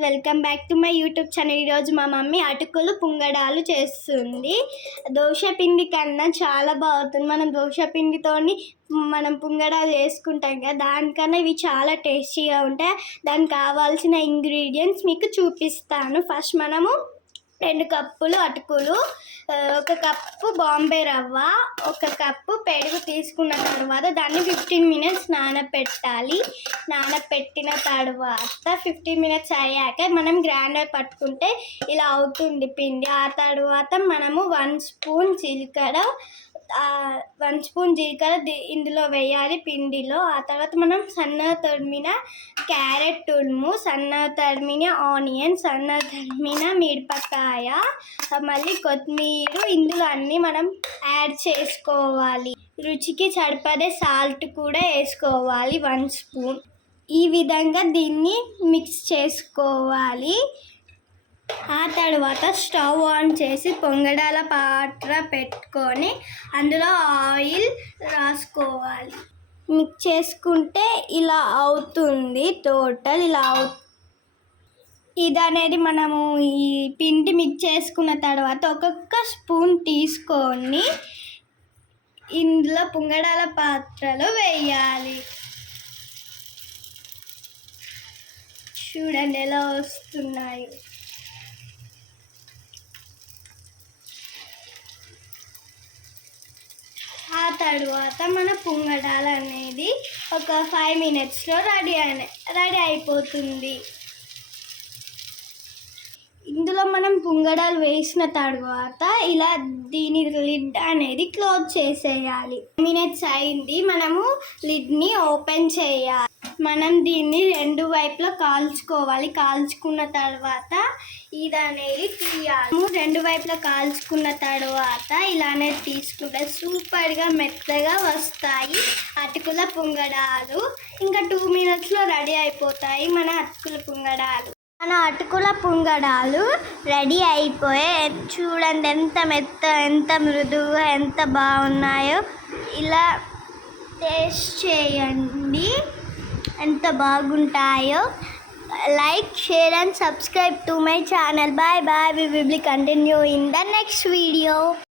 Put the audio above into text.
Welcome back to my YouTube channel ఈరోజు మా mummy అటుకులు పుంగడాలు చేస్తుంది. దోశ పిండి కన్నా చాలా బాగుంటుంది. మనం దోశ పిండితోని మనం పుంగడాలు చేసుకుంటాం కదా దానికన్నా ఇవి చాలా టేస్టీగా ఉంటాయి. దానికి కావాల్సిన ఇంగ్రీడియంట్స్ మీకు చూపిస్తాను. ఫస్ట్ మనము రెండు కప్పులు అటుకులు ఒక కప్పు బాంబే రవ్వ ఒక కప్పు పెరుగు తీసుకున్న తర్వాత దాన్ని ఫిఫ్టీన్ మినిట్స్ నానబెట్టాలి నానబెట్టిన తర్వాత ఫిఫ్టీన్ మినిట్స్ అయ్యాక మనం గ్రైండర్ పట్టుకుంటే ఇలా అవుతుంది పిండి. ఆ తర్వాత మనము వన్ స్పూన్ జీలకర్ర వన్ స్పూన్ జీలకర్ర ఇందులో వేయాలి పిండిలో. ఆ తర్వాత మనం సన్న తరిమిన క్యారెట్ తురుము సన్న తరిమిన ఆనియన్ సన్న తరిమిన మిరపకాయ మళ్ళీ కొత్తిమీర ఇందులో అన్నీ మనం యాడ్ చేసుకోవాలి. రుచికి సరిపడే సాల్ట్ కూడా వేసుకోవాలి వన్ స్పూన్. ఈ విధంగా దీన్ని మిక్స్ చేసుకోవాలి. ఆ తర్వాత స్టవ్ ఆన్ చేసి పొంగడాల పాత్ర పెట్టుకొని అందులో ఆయిల్ రాసుకోవాలి. మిక్స్ చేసుకుంటే ఇలా అవుతుంది టోటల్ ఇలా అవు ఇది అనేది మనము ఈ పిండి మిక్స్ చేసుకున్న తర్వాత ఒక్కొక్క స్పూన్ తీసుకొని ఇందులో పొంగడాల పాత్రలో వేయాలి. చూడండి ఎలా వస్తున్నాయి ఆ తర్వాత మన పొంగడాలు అనేది ఒక ఫైవ్ మినిట్స్లో రెడీ అయిన రెడీ అయిపోతుంది. ఇందులో మనం పుంగడాలు వేసిన తర్వాత ఇలా దీని లిడ్ అనేది క్లోజ్ చేసేయాలి. మినిట్స్ అయింది మనము లిడ్ని ఓపెన్ చేయాలి. మనం దీన్ని రెండు వైపులా కాల్చుకోవాలి. కాల్చుకున్న తర్వాత ఇది అనేది తీయాలి. రెండు వైపులా కాల్చుకున్న తర్వాత ఇలానే తీసుకుంటే సూపర్గా మెత్తగా వస్తాయి అటుకుల పొంగడాలు. ఇంకా టూ మినిట్స్లో రెడీ అయిపోతాయి మన అటుకుల పొంగడాలు. మన అటుకుల పుంగడాలు రెడీ అయిపోయాయి చూడండి ఎంత మెత్త ఎంత మృదువుగా ఎంత బాగున్నాయో. ఇలా టేస్ట్ చేయండి. ఎంత బాగుంటాయో like share and subscribe to my channel bye bye we will be continue in the next video